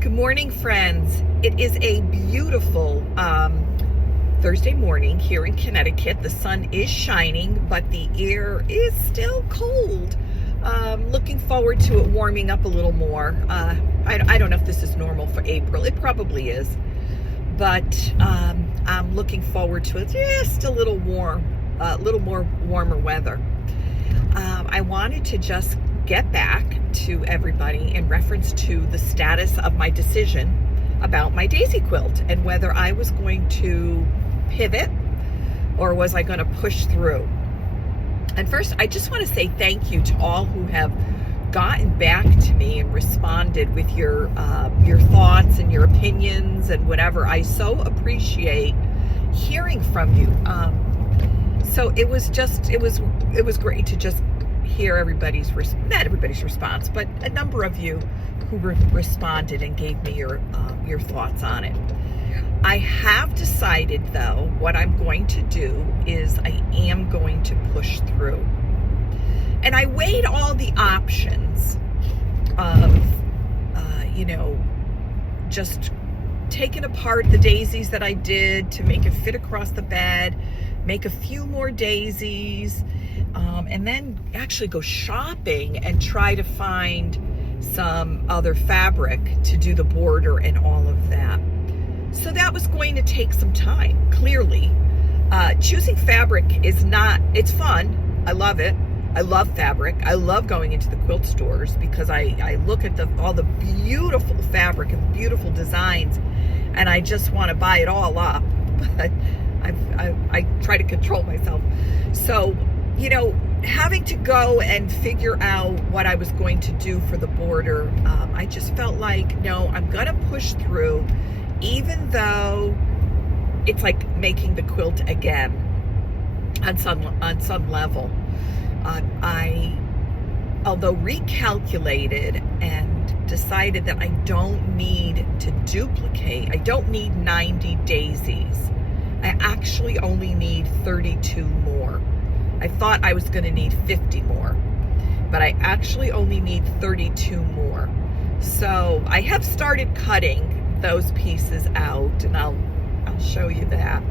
Good morning, friends. It is a beautiful Thursday morning here in Connecticut. The sun is shining, but the air is still cold. Looking forward to it warming up a little more. I don't know if this is normal for April. It probably is, but I'm looking forward to it. Just a little warm, a little more warmer weather. I wanted to just get back to everybody in reference to the status of my decision about my daisy quilt and whether I was going to pivot or was I going to push through. And first, I just want to say thank you to all who have gotten back to me and responded with your thoughts and your opinions and whatever. I so appreciate hearing from you. So it was great to just hear not everybody's response, but a number of you who responded and gave me your thoughts on it. I have decided, though, what I'm going to do is I am going to push through. And I weighed all the options of, just taking apart the daisies that I did to make it fit across the bed, make a few more daisies, and then actually go shopping and try to find some other fabric to do the border and all of that. So that was going to take some time, clearly. Choosing fabric it's fun. I love it. I love fabric. I love going into the quilt stores because I look at all the beautiful fabric and beautiful designs, and I just want to buy it all up. But I try to control myself. So, having to go and figure out what I was going to do for the border, I just felt like, no, I'm going to push through, even though it's like making the quilt again on some level. Although recalculated and decided that I don't need to duplicate, I don't need 90 daisies. I actually only need 32 more. I thought I was going to need 50 more, but I actually only need 32 more. So I have started cutting those pieces out, and I'll show you that.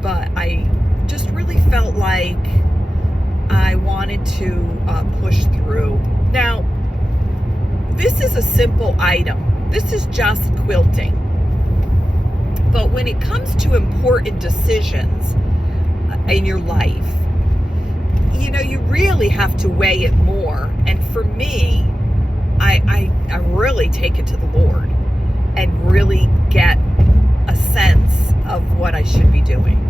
But I just really felt like I wanted to push through. Now, this is a simple item. This is just quilting. But when it comes to important decisions in your life, you really have to weigh it more. And for me, I really take it to the Lord and really get a sense of what I should be doing.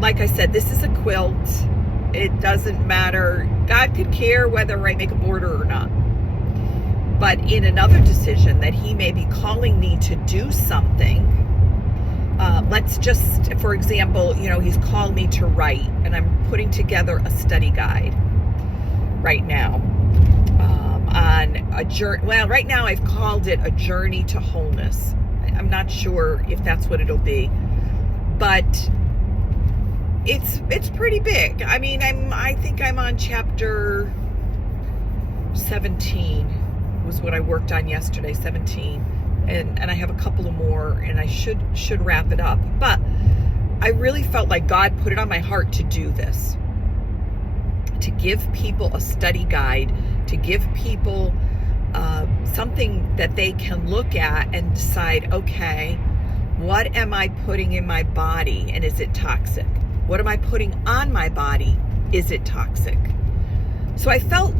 Like I said, this is a quilt. It doesn't matter. God could care whether I make a border or not. But in another decision that he may be calling me to do something, let's just, for example, he's called me to write, and I'm putting together a study guide right now on a journey. Well, right now I've called it a journey to wholeness. I'm not sure if that's what it'll be, but it's pretty big. I mean, I think I'm on chapter 17 was what I worked on yesterday, 17. And I have a couple of more, and I should wrap it up. But I really felt like God put it on my heart to do this, to give people a study guide, to give people something that they can look at and decide, okay, what am I putting in my body, and is it toxic? What am I putting on my body? Is it toxic? So I felt,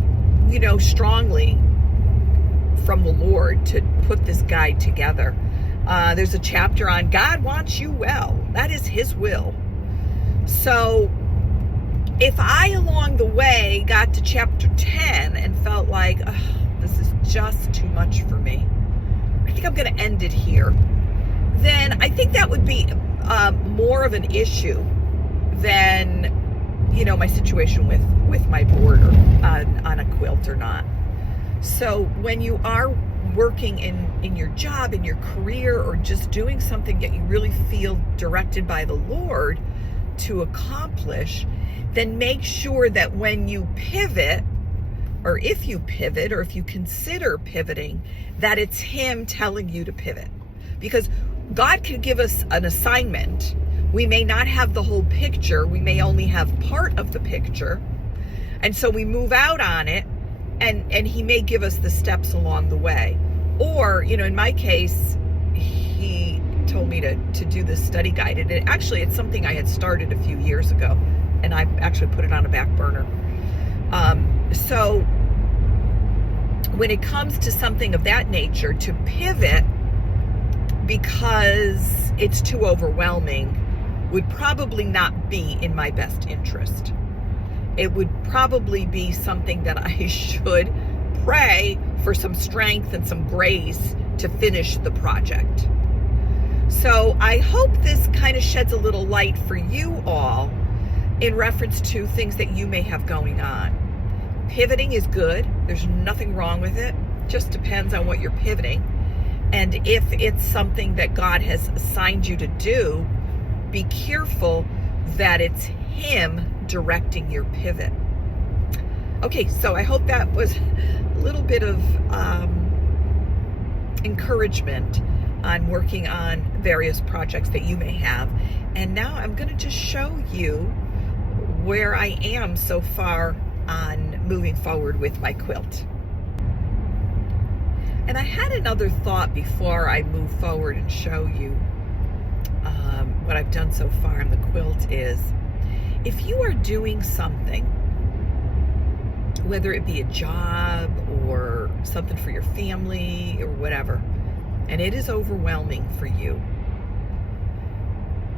strongly from the Lord to put this guide together. There's a chapter on God wants you well. That is his will. So if I along the way got to chapter 10 and felt like, this is just too much for me, I think I'm going to end it here, then I think that would be more of an issue than my situation with my border on a quilt or not. So when you are working in your job, in your career, or just doing something that you really feel directed by the Lord to accomplish, then make sure that when you pivot, or if you pivot, or if you consider pivoting, that it's him telling you to pivot. Because God can give us an assignment. We may not have the whole picture. We may only have part of the picture. And so we move out on it, and he may give us the steps along the way. Or, in my case, he told me to do this study guide. And it's something I had started a few years ago, and I actually put it on a back burner. So when it comes to something of that nature, to pivot because it's too overwhelming would probably not be in my best interest. It would probably be something that I should pray for some strength and some grace to finish the project. So I hope this kind of sheds a little light for you all in reference to things that you may have going on. Pivoting is good. There's nothing wrong with it. Just depends on what you're pivoting. And if it's something that God has assigned you to do, be careful that it's him directing your pivot. Okay, so I hope that was a little bit of encouragement on working on various projects that you may have. And now I'm going to just show you where I am so far on moving forward with my quilt. And I had another thought before I move forward and show you what I've done so far on the quilt is, if you are doing something, whether it be a job or something for your family or whatever, and it is overwhelming for you,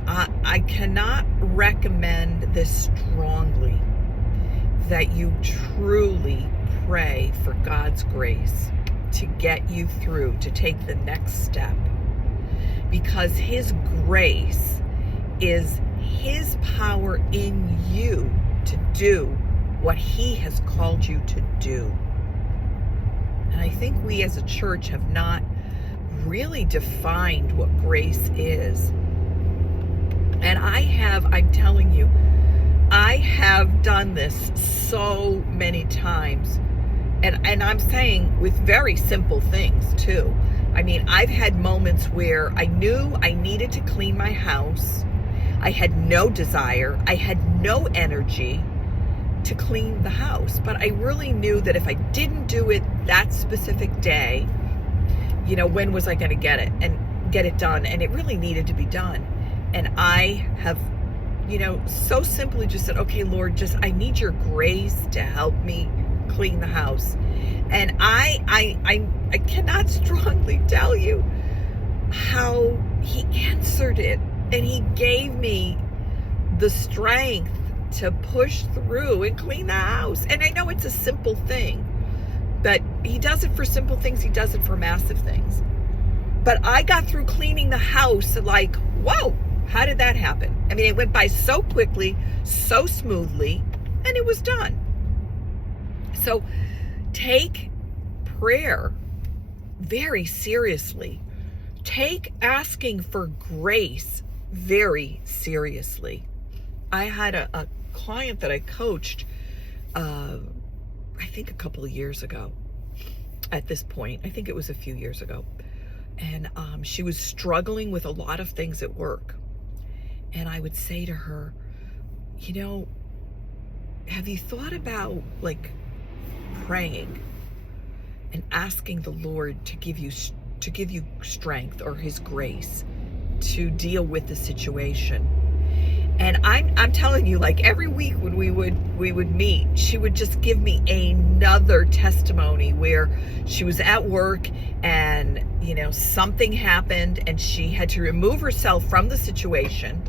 I cannot recommend this strongly, that you truly pray for God's grace to get you through, to take the next step. Because his grace is his power in you to do what he has called you to do. And I think we as a church have not really defined what grace is. And I'm telling you, I have done this so many times. And I'm saying with very simple things too. I mean, I've had moments where I knew I needed to clean my house. I had no desire. I had no energy to clean the house. But I really knew that if I didn't do it that specific day, when was I going to get it and get it done? And it really needed to be done. And I have, so simply just said, okay, Lord, I need your grace to help me clean the house. And I cannot strongly tell you how he answered it, and he gave me the strength to push through and clean the house. And I know it's a simple thing, but he does it for simple things. He does it for massive things. But I got through cleaning the house like, whoa, how did that happen? I mean, it went by so quickly, so smoothly, and it was done. So take prayer very seriously. Take asking for grace very seriously. I had a client that I coached, I think a couple of years ago at this point. I think it was a few years ago. And she was struggling with a lot of things at work. And I would say to her, have you thought about praying and asking the Lord to give you strength or his grace to deal with the situation? And I'm telling you, every week when we would meet, she would just give me another testimony where she was at work and something happened and she had to remove herself from the situation.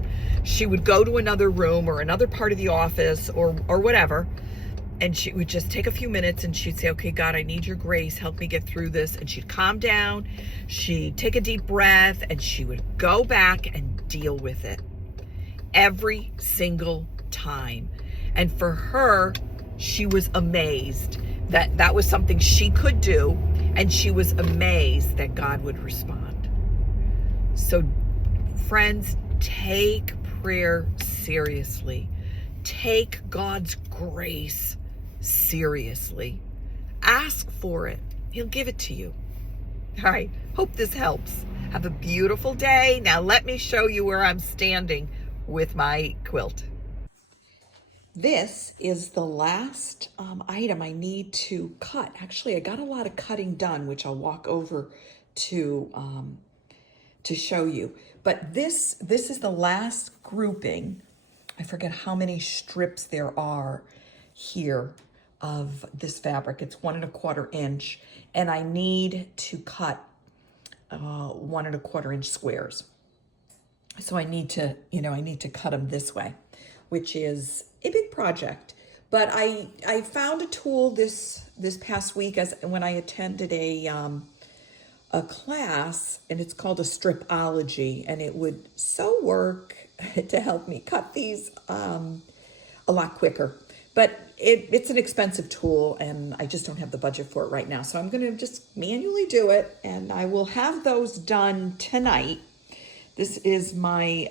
She would go to another room or another part of the office or whatever, and she would just take a few minutes and she'd say, okay, God, I need your grace. Help me get through this. And she'd calm down. She'd take a deep breath and she would go back and deal with it every single time. And for her, she was amazed that that was something she could do. And she was amazed that God would respond. So friends, take prayer seriously. Take God's grace seriously. Ask for it. He'll give it to you. All right, hope this helps. Have a beautiful day. Now let me show you where I'm standing with my quilt. This is the last item I need to cut. Actually, I got a lot of cutting done, which I'll walk over to show you. But this is the last grouping. I forget how many strips there are here of this fabric. It's 1 1/4 inch, and I need to cut 1 1/4 inch squares. So I need to, I need to cut them this way, which is a big project. But I found a tool this past week when I attended a class, and it's called a stripology, and it would so work to help me cut these a lot quicker. But it's an expensive tool, and I just don't have the budget for it right now. So I'm going to just manually do it, and I will have those done tonight. This is my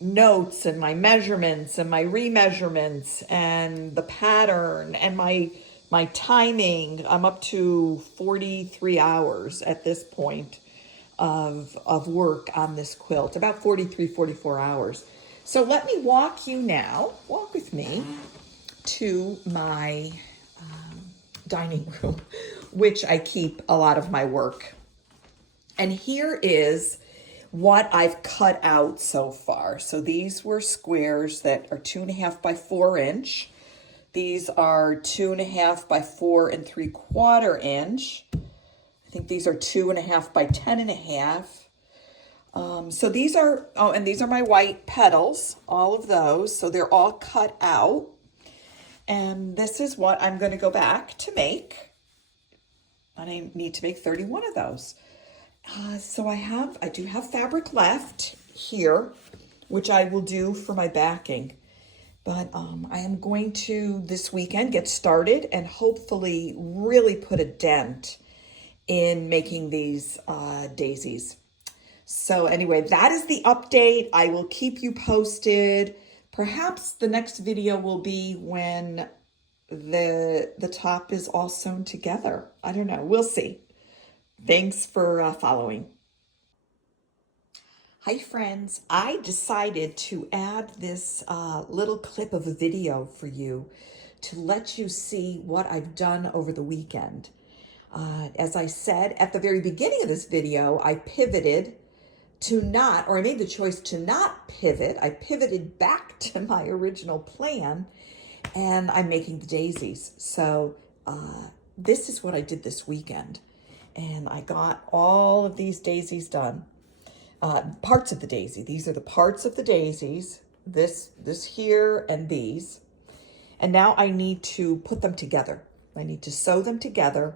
notes and my measurements and my remeasurements and the pattern and my timing. I'm up to 43 hours at this point of work on this quilt, about 43, 44 hours. So let me walk with me to my dining room, which I keep a lot of my work. And here is what I've cut out so far. So these were squares that are 2.5 by 4 inch. These are 2.5 by 4 3/4 inch. I think these are 2.5 by 10.5. So these are, and these are my white petals, all of those. So they're all cut out. And this is what I'm going to go back to make. And I need to make 31 of those. So I do have fabric left here, which I will do for my backing. But I am going to this weekend get started and hopefully really put a dent in making these daisies. So anyway, that is the update. I will keep you posted. Perhaps the next video will be when the top is all sewn together. I don't know. We'll see. Thanks for following. Hi friends, I decided to add this little clip of a video for you to let you see what I've done over the weekend. As I said at the very beginning of this video, I pivoted to not, or I made the choice to not pivot. I pivoted back to my original plan, and I'm making the daisies. So this is what I did this weekend. And I got all of these daisies done. Parts of the daisy. These are the parts of the daisies. This here and these. And now I need to put them together. I need to sew them together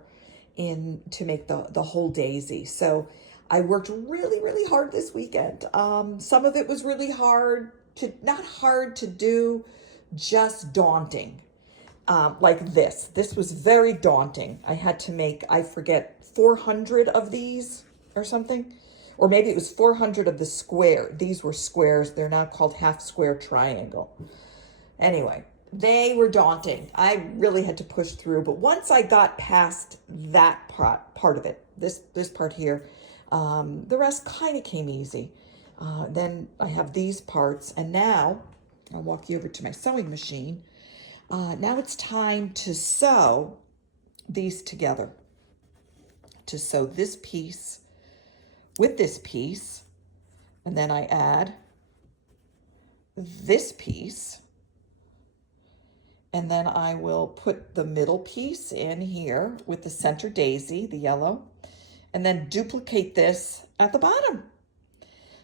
to make the whole daisy. So I worked really, really hard this weekend. Some of it was really not hard to do, just daunting. Like this. This was very daunting. I had to make, I forget, 400 of these or something. Or maybe it was 400 of the square. These were squares. They're now called half square triangle. Anyway, they were daunting. I really had to push through. But once I got past that part of it, this part here, the rest kind of came easy. Then I have these parts. And now, I'll walk you over to my sewing machine. Now it's time to sew these together. To sew this piece with this piece, and then I add this piece, and then I will put the middle piece in here with the center daisy, the yellow, and then duplicate this at the bottom.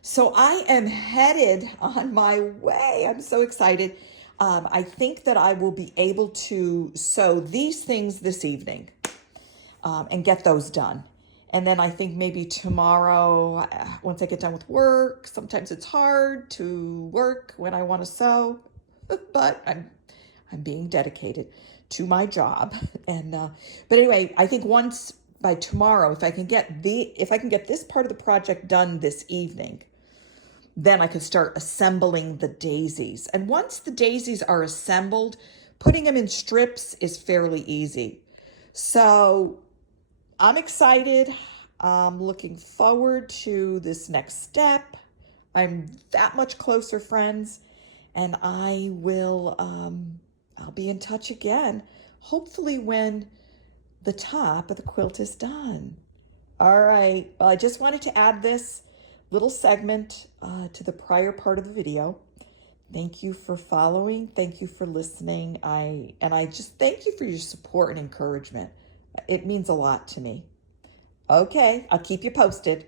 So I am headed on my way. I'm so excited. I think that I will be able to sew these things this evening and get those done. And then I think maybe tomorrow, once I get done with work, sometimes it's hard to work when I want to sew, but I'm being dedicated to my job. And but anyway, I think once by tomorrow, if I can get this part of the project done this evening, then I can start assembling the daisies. And once the daisies are assembled, putting them in strips is fairly easy. So I'm excited. I'm looking forward to this next step. I'm that much closer, friends, and I'll be in touch again, hopefully when the top of the quilt is done. All right, well, I just wanted to add this little segment to the prior part of the video. Thank you for following. Thank you for listening. I just thank you for your support and encouragement. It means a lot to me. Okay, I'll keep you posted.